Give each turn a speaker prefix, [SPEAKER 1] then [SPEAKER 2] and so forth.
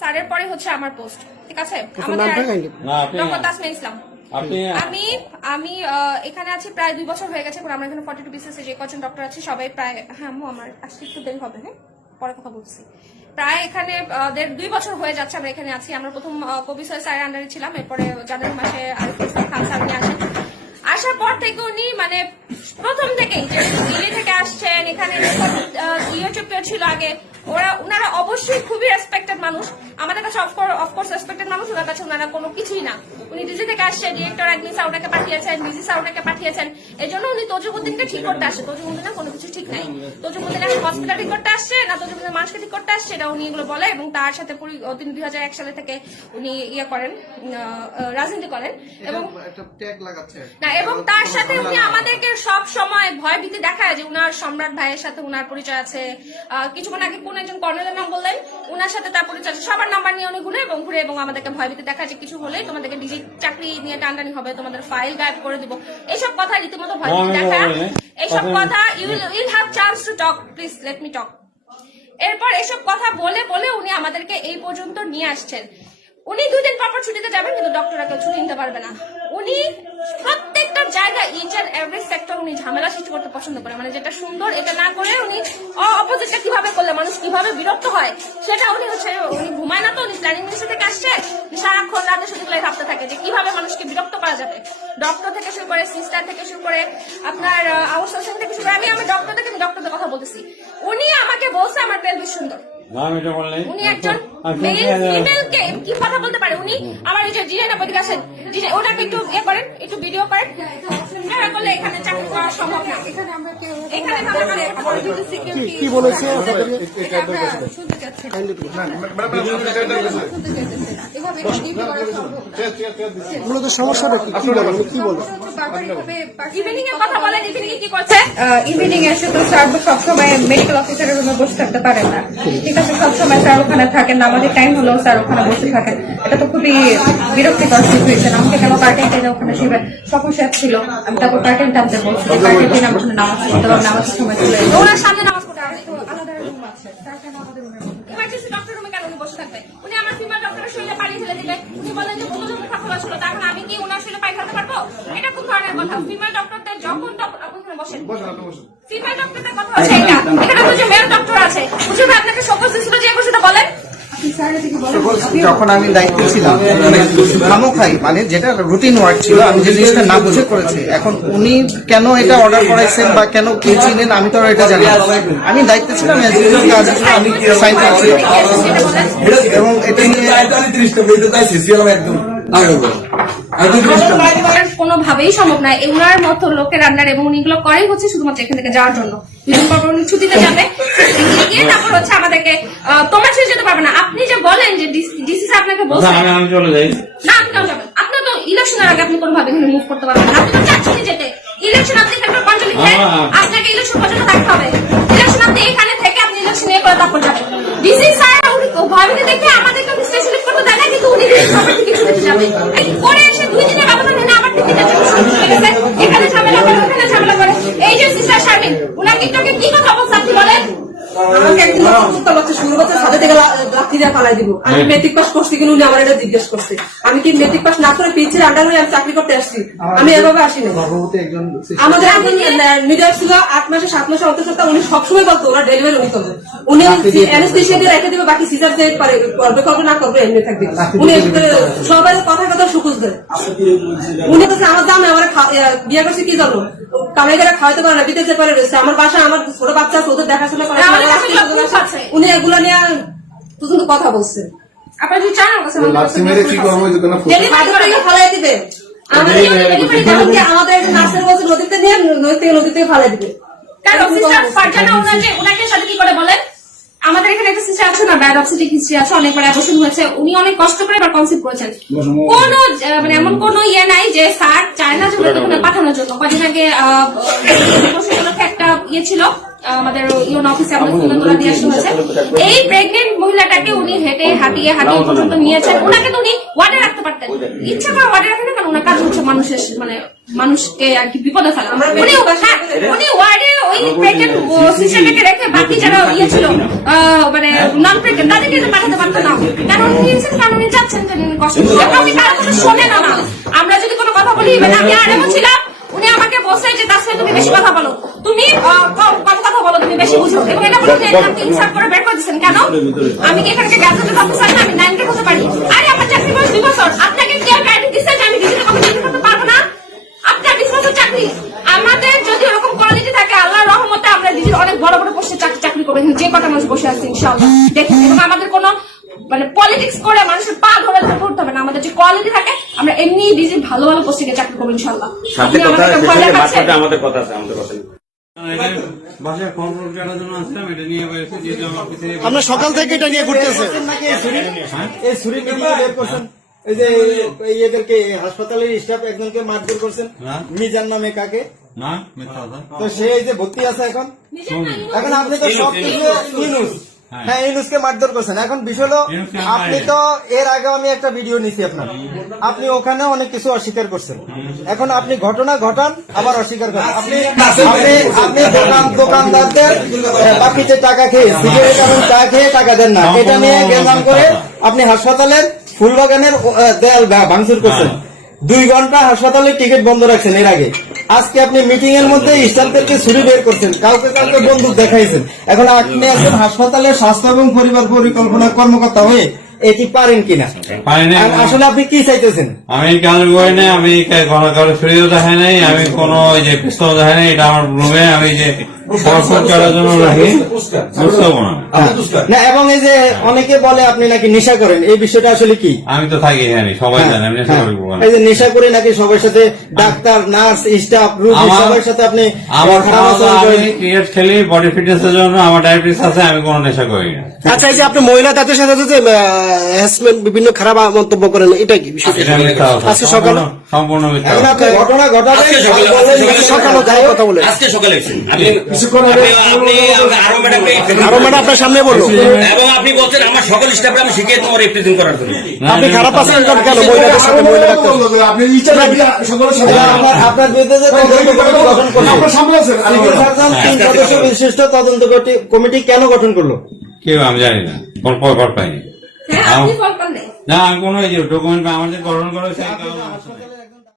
[SPEAKER 1] স্যারের পরে হচ্ছে আমার পোস্ট। ঠিক আছে? ইসলাম। আমি আমি আহ, এখানে আছি প্রায় দুই বছর হয়ে গেছে এখন আমরা এখানে ফর্টি টু বিসিএস যে কজন ডক্টর আছে সবাই প্রায় হ্যাঁ আমার আসতে একটু দেরি হবে হ্যাঁ? পরে কথা বলছি। প্রায় এখানে দেড় দুই বছর হয়ে যাচ্ছে আমরা এখানে আছি। আমরা প্রথম কবি সৈয়দ স্যারের আন্ডারে ছিলাম এরপরে জানুয়ারি মাসে আরিফুল ইসলাম খান স্যার উনি আসেন। আসার পর থেকে উনি মানে প্রথম থেকেই যে দিল্লি থেকে আসছেন এখানে ইউটিউব ছিল আগে ওরা ওনারা অবশ্যই খুবই রেসপেক্টেড মানুষ। আমাদের কাছে অফকোর্স রেসপেক্টেড মানুষ ওনার কাছে ওনারা কোনো কিছুই না। উনি দিল্লি থেকে আসছেন ডিরেক্টর একদিন সাউটাকে পাঠিয়েছেন ডিজি সাউটাকে পাঠিয়েছেন। এই জন্য উনি তজুবুদ্দিনকে ঠিক করতে আসছে তজুবুদ্দিনের কোনো কিছু ঠিক নাই। তজুবুদ্দিন এখন হসপিটাল ঠিক করতে আসছে না তজুবুদ্দিন মানুষকে ঠিক করতে আসছে এটা উনি এগুলো বলে এবং তার সাথে তিনি দুই হাজার এক সালে থেকে উনি ইয়ে করেন রাজনীতি করেন এবং না এবং তার সাথে উনি আমাদেরকে সব সময় ভয় ভীতি দেখায় যে উনার সম্রাট ভাইয়ের সাথে উনার পরিচয় আছে। কিছুক্ষণ আগে কোন একজন কর্নেলের নাম বললেন উনার সাথে তার পরিচয় আছে। সবার নাম্বার নিয়ে ঘুরে এবং ঘুরে এবং আমাদেরকে ভয় ভীতি দেখায় যে কিছু হলে তোমাদেরকে ডিজি চাকরি নিয়ে টানটানি হবে তোমাদের ফাইল গায়েব করে দিব। এইসব কথা রীতিমতো ভয় ভীতি
[SPEAKER 2] মনে
[SPEAKER 1] দেখায় এইসব
[SPEAKER 2] কথা-
[SPEAKER 1] you will have chance to talk please let me talk এরপর এসব কথা বলে বলে উনি আমাদেরকে এই পর্যন্ত নিয়ে আসছেন। উনি দুই দিন পর ছুটিতে যাবেন কিন্তু ডক্টররা কেউ ছুটি নিতে পারবে না। উনি প্রত্যেকটা জায়গায় ইচ অ্যান্ড এভরি সেক্টর উনি ঝামেলা সৃষ্টি করতে পছন্দ করে। মানে যেটা সুন্দর, এটা না করে উনি অপোজিটটা কীভাবে করলে, মানুষ কীভাবে বিরক্ত হয়, সেটা উনি হচ্ছে, উনি ঘুমায় না তো, উনি প্ল্যানিং মিনিস্টার থেকে আসছে সারাক্ষণ রাতে শুধু লাই ভাবতে থাকে যে কীভাবে মানুষকে বিরক্ত করা যাবে। ডক্টর থেকে শুরু করে সিস্টার থেকে শুরু করে, আপনার আউটসোর্সিং থেকে শুরু করে, আমি আমি ডক্টর থেকে আমি ডক্টরদের কথা বলতেছি উনি আমাকে বলছে আমার পেলভিস সুন্দর
[SPEAKER 2] না আমি এটা বললেন
[SPEAKER 1] উনি একজন মেল ফিমেল কে কি কথা বলতে পারে উনি আমার এই যে ডিজাইন আপনি আছেন ডিজাইন ওটাকে একটু ইয়ে করেন একটু ভিডিও করেন হ্যাঁ করলে এখানে চাকরি করা সম্ভব না এখানে আমাদের
[SPEAKER 3] কি কি বলেছে মূলত সমস্যাটা কি? কি বলেন কি বলেন?
[SPEAKER 1] ইভিনিং এর কথা বলেন ইভিনিং কি করছে?
[SPEAKER 4] ইভিনিং এসে তো স্যার সবসময় মেডিকেল অফিসারের রুমে বসে থাকতে পারেন না। ঠিক আছে সবসময় স্যার ওখানে থাকেন না আমাদের টাইম হলেও স্যার ওখানে বসে থাকেন। এটা তো খুবই বিরক্তিকর সিচুয়েশন আমাকে কেন কার্টেন টেনে ওখানে সকল শেষ ছিল। আমি তারপর টানতে বলছি কার্টেন টেনে আমি ওখানে নামাজ পড়তে নামাজের সময় চলে
[SPEAKER 1] ওনার সামনে নামাজ পড়তে আসে
[SPEAKER 4] আলাদা রুম আছে তার কেন আমাদের রুমে
[SPEAKER 1] ইমার্জেন্সি ডক্টর রুমে কেন উনি বসে থাকবে উনি আমার ফিমেল ডক্টরের শরীরে পানি ফেলে দিবে উনি বলেন যে কোনো জন্য খোলা ছিল তখন আমি কি ওনার শরীরে পানি ফেলতে পারব এটা কোন ধরনের কথা ফিমেল ডক্টরদের যখন ডক্টর বসেন।
[SPEAKER 5] বসেন আপনি বসেন।
[SPEAKER 1] ফিমেল ডক্টরদের কথা হচ্ছে এটা। এখানে তো যে মেল ডক্টর আছে বুঝে আপনাকে সকল দিছিল যে এগুলো সেটা বলেন।
[SPEAKER 6] যখন আমি দায়িত্বে ছিলাম মানে খামো মানে যেটা রুটিন ওয়ার্ক ছিল আমি যে জিনিসটা না বুঝে করেছি এখন উনি কেন এটা অর্ডার করাইছেন বা কেন কে ছিলেন আমি তো আর এটা জানি আমি দায়িত্বে ছিলাম এবং এটা নিয়ে
[SPEAKER 1] কোনোভাবেই সম্ভব না। উনার মতো লোকের আন্ডার এবং উনি এগুলো করেই হচ্ছে শুধুমাত্র এখান থেকে যাওয়ার জন্য। দুদিন পর পর উনি ছুটিতে যাবে গিয়ে তারপর হচ্ছে আমাদেরকে তোমার ছেড়ে যেতে পারবে না। আপনি যে বলেন যে ডিসি আপনাকে বলছে।
[SPEAKER 2] না, আমি আমি চলে যাই।
[SPEAKER 1] না আপনি কেন যাবেন? আপনার তো ইলেকশনের আগে আপনি কোনোভাবে এখানে মুভ করতে পারবেন না। আপনি তো চাচ্ছেন যেতে। ইলেকশন আপনি এখানে পঞ্চ লিখে
[SPEAKER 2] হ্যাঁ।
[SPEAKER 1] আপনাকে ইলেকশন পর্যন্ত থাকতে হবে। ইলেকশন আপনি এখানে থেকে আপনি ইলেকশন নিয়ে করে তারপর যাবেন। ডিসি স্যার উনি ভাবিনি দেখে আমাদেরকে করতে দেয় না কিন্তু উনি সবার থেকে ছুটে যাবে। করে এসে দুই দিনের ব্যবধান এনে আবার টিকিটের জন্য শুরু করে গেছে এখানে ঝামেলা করে ওখানে ঝামেলা করে এই যে সিস্টার শারমিন উনাকে একটু আগে কি কথা বলছে আপনি বলেন
[SPEAKER 7] আমাকে একদিন বুঝতে পারছে শুরু করতে সাথে থেকে লাঠি দিয়ে পালাই দিব। আমি মেট্রিক পাস করছি কিনা উনি আমার এটা জিজ্ঞেস করছে। আমি কি মেট্রিক পাস না করে পিছিয়ে আন্ডার হয়ে আমি চাকরি করতে আসছি? আমি এভাবে আসিনি
[SPEAKER 6] গর্ভবতী একজন
[SPEAKER 7] আমাদের একজন মিডিয়ার ছিল আট মাসে সাত মাসে অন্তঃসত্ত্বা উনি সবসময় বলতো ওরা ডেলিভারি উনি করবে উনি অ্যানেস্থেশিয়া দিয়ে রেখে দিবে বাকি সিজার যে পারে করবে করবে না করবে এমনি থাকবে। উনি সবাই কথা কথা সুকুজ দেয়। উনি কাছে আমার দামে আমার বিয়ে করছে কি জন্য? কামাই যারা খাওয়াতে পারে না বিদেশে পারে রয়েছে। আমার বাসা আমার ছোট বাচ্চা আছে, ওদের দেখাশোনা করে। উনি এগুলো নিয়ে পর্যন্ত কথা বলছে।
[SPEAKER 1] আপনার যদি চান আমার কাছে আমাদের
[SPEAKER 7] ফালাই দিবে। নার্সের বলছে নদীতে নিয়ে নদী থেকে নদীতে ফালাই দিবে।
[SPEAKER 1] কারণ ফারজানা ওনাকে ওনাকে সাথে কি করে বলেন? আমাদের এখানে একটা সিস্টার আছে না ব্যাড অপসিটিক হিস্ট্রি আছে অনেকবার অ্যাবর্শন হয়েছে উনি অনেক কষ্ট করে এবার কনসিভ করেছেন কোন মানে এমন কোন ইয়ে নাই যে স্যার চায় না যে পাঠানোর জন্য কদিন আগে একটা ইয়ে ছিল আমাদের ইউন অফিসে আমরা তুলে তোলা দিয়ে আসা হয়েছে এই প্রেগনেন্ট মহিলাটাকে উনি হেঁটে হাঁটিয়ে হাঁটিয়ে পর্যন্ত নিয়েছেন। ওনাকে তো উনি ওয়ার্ডে রাখতে পারতেন। ইচ্ছা করে ওয়ার্ডে রাখেন না কারণ ওনার কাজ হচ্ছে মানুষের মানে মানুষকে আর কি বিপদে ফেলা। উনি হ্যাঁ, উনি ওয়ার্ডে ওই প্রেগনেন্ট সিস্টারটাকে রেখে বাকি যারা ইয়ে ছিল মানে নন প্রেগনেন্ট তাদেরকে তো পাঠাতে পারতো না। কারণ উনি নিয়েছেন? কারণ উনি চাচ্ছেন যে কষ্ট। কারও কথা না আমরা যদি কোনো কথা বলি মানে আমি আর এমন ছিলাম উনি আমাকে বলছে যে তাসফিয়া তুমি বেশি কথা বলো। তুমি কম কথা বলো তুমি বেশি বুঝো। এবং এটা বলে যে আপনি ইনসার্ট করে বের করে দিচ্ছেন কেন? আমি কি এখানে গ্যাজেটেড অফিসার না আমি নাইন গ্রেড হতে পারি। আরে আমার চাকরি বয়স দুই বছর। আপনাকে কে গাইড দিচ্ছে যে আমি ডিজিটাল ডিজিটাল করতে পারব না? আপনার বছর চাকরি। আমাদের যদি ওরকম কোয়ালিটি থাকে আল্লাহর রহমতে আমরা ডিজিটাল অনেক বড় বড় পোস্টে চাকরি চাকরি করব। যে কটা মানুষ বসে আছে ইনশাআল্লাহ। দেখুন এবং আমাদের কোনো মানে পলিটিক্স করে মানুষের পা ধরে ধরে করতে হবে না। আমাদের যে কোয়ালিটি থাকে আমরা এমনি ডিজিট ভালো ভালো পোস্টে গিয়ে চাকরি করব ইনশাআল্লাহ।
[SPEAKER 2] সাথে কথা মাঝখানে আমাদের কথা আছে আমাদের কথা
[SPEAKER 8] আমার
[SPEAKER 3] সকাল থেকে এটা নিয়ে ঘুরতেছে।
[SPEAKER 9] এই বের করছেন। এই যে এদেরকে হাসপাতালের স্টাফ একজনকে মারধর করছেন।
[SPEAKER 8] হ্যাঁ।
[SPEAKER 9] মিজান নামে কাকে?
[SPEAKER 8] না মিথ্যা
[SPEAKER 9] তো সে এই যে ভর্তি আছে এখন। এখন আপনি তো সব কিছু ইনুস হ্যাঁ। ইনুসকে মারধর করছেন। এখন বিষয় হলো আপনি তো এর আগে আমি একটা ভিডিও নিছি আপনার। আপনি ওখানে অনেক কিছু অস্বীকার করছেন। এখন আপনি ঘটনা ঘটান আবার অস্বীকার করেন। আপনি আপনি আপনি দোকান দোকানদারদের বাকিতে টাকা খেয়ে সিগারেট এবং চা খেয়ে টাকা দেন না। এটা নিয়ে গেলাম করে আপনি হাসপাতালের ফুলবাগানের দেয়াল ভাঙচুর করছেন। দুই ঘণ্টা হাসপাতালের টিকিট বন্ধ রাখছেন এর আগে। আজকে আপনি মিটিং এর মধ্যে স্টাফদেরকে ছুরি বের করছেন। কাউকে কাউকে বন্দুক দেখাইছেন। এখন আপনি একজন হাসপাতালের স্বাস্থ্য এবং পরিবার পরিকল্পনা কর্মকর্তা হয়ে এটি পারেন কিনা? পারেন আসলে আপনি কি চাইতেছেন?
[SPEAKER 8] আমি কাজ করি নাই আমি কারও ফ্রিও দেখাই নাই আমি কোনো ওই যে পিস্তল দেখাই নাই এটা আমার রুমে আমি যে না
[SPEAKER 9] এবং এই যে অনেকে বলে আপনি নাকি নেশা করেন এই বিষয়টা আসলে কি
[SPEAKER 8] আমি তো থাকি এখানে সবাই জানে আমি নেশা
[SPEAKER 9] হ্যাঁ।
[SPEAKER 8] করি বলব না।
[SPEAKER 9] এই যে নেশা করে নাকি সবার সাথে ডাক্তার নার্স স্টাফ রুগী সবার সাথে আপনি
[SPEAKER 8] আমার ক্রিকেট খেলি বডি ফিটনেস এর জন্য আমার ডায়াবেটিস আছে আমি কোনো নেশা করি না
[SPEAKER 3] আচ্ছা এই যে আপনি মহিলা তাদের সাথে যে বিভিন্ন খারাপ মন্তব্য করেন এটা কি বিষয়টা। আজকে সকালে
[SPEAKER 8] সম্পূর্ণ-
[SPEAKER 9] ঘটনা
[SPEAKER 2] আজকে সকালে-
[SPEAKER 3] কথা বলে
[SPEAKER 2] আজকে সকালে আপনি আপনি- আপনি আরও ম্যাডামকে
[SPEAKER 3] আরও আপনার সামনে বলল
[SPEAKER 2] এবং আপনি বলছেন আমার সকল স্টাফে আমি শিখিয়ে তোমার রিপ্রেজেন্ট করার জন্য।
[SPEAKER 3] আপনি খারাপ
[SPEAKER 8] মিথ্যা
[SPEAKER 3] আচরণ কেন? মহিলাদের সাথে মহিলা ডাক্তার
[SPEAKER 5] আপনি ইচ্ছা লাগলে সকলের সাথে
[SPEAKER 9] এবার আপনার আপনার বিরুদ্ধে যে তদন্ত কমিটি গঠন করল।
[SPEAKER 5] আপনার সামনে আছেন
[SPEAKER 9] তিন সদস্য বিশিষ্ট তদন্ত কমিটি- কেন গঠন করল?
[SPEAKER 8] কেউ আমি জানি না। কোন পাইনি।
[SPEAKER 1] হ্যাঁ আপনি ফল করলেন
[SPEAKER 8] না আমি কোনো ডকুমেন্ট আমার যে গঠন করেছে